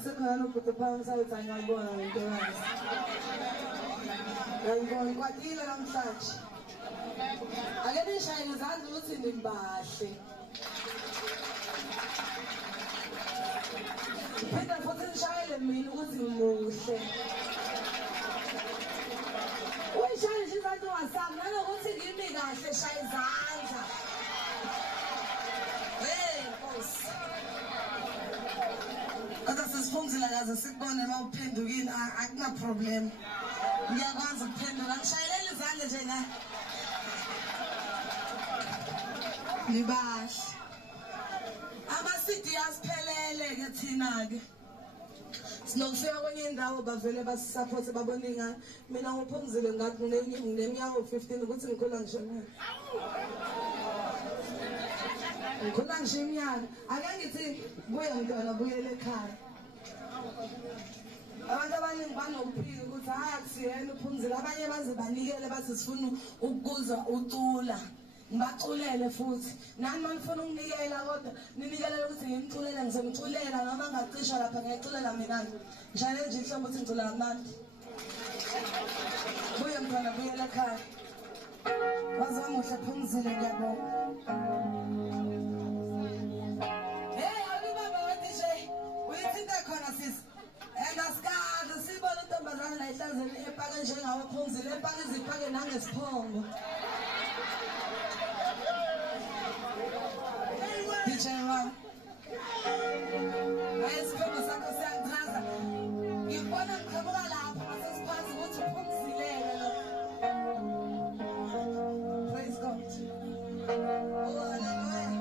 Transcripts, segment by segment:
akusekhona ubhuti phansi sawethi angayibona into yazi. Ngiyibona kwatile namhlanje. Ake nishaye ngezandla ukuthi nimbahle. Phela futhi nishayele mina ukuthi ngimuhle. Uyishayele nje izandla ungasami nanokuthi kimi kahle shaya izandla. Nkosi. Kodwa sisiphumzile kaze sikubone uma uphendukile akuna problem. Ngiyakwazi ukuphendula ngishayelele izandla nje la. Nibahle. Ama-CD asiphelele ke thina ke. Sinokufika kwenye indawo bavele basisupport babone ngani. Mina ngophumzile ngathi ngineminyaka 15 ukuthi ngikhula ngisho mina. Ngikhula ngisho iminyaka. Ake ngithi buya mntwana buyele ekhaya. Abantu abaningi banokuphika ukuthi hayi akusiyena uphumzile. Abanye baze banikele bathi sifuna ukuzwa ucula. Ngibaculele futhi nani manifuna unginikela kodwa ninikele ukuthi ngimculele ngizomculela noma ngacisha lapha ngiyaculela mina ngishayele nje inhlobo ukuthi ngicula kamnandi buya mntwana buyela ekhaya wazi wamuhle phumzile ngiyabonga hey awubaba wathi uyithinta khona sisi asikade sibona intombazana la ihlanzeni epake njengawe phumzile epake iziphake nangesiphongo Dicewa, ayesiphongo sakho siyangichaza. Ngibona ngiqhamuka lapha ngasesiphakathi ukuthi uphumzileke lo. Praise God. Oh, hallelujah.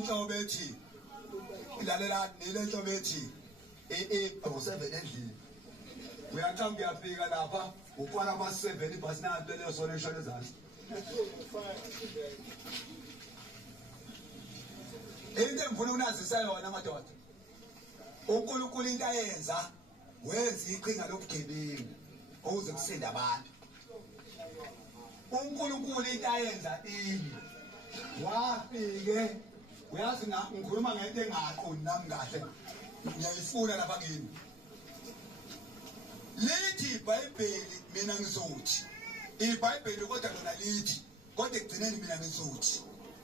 inenhlobo ethi ilalela nilenhlobo ethi u7 endlini uyaqhamba uyafika lapha ufaka ama7 ibhasi nanto leyo solution ezansi into engifuna unazisa yona madoda uNkulunkulu into ayenza wenza iqhinga lobugebengu ukuze kusinde abantu uNkulunkulu into ayenza ini wafike uyazi ngikhuluma ngento engaqondi nami kahle ngiyayifuna lapha kimi lithi iBhayibheli mina ngizothi iBhayibheli kodwa lona lithi kodwa ekugcineni mina ngizothi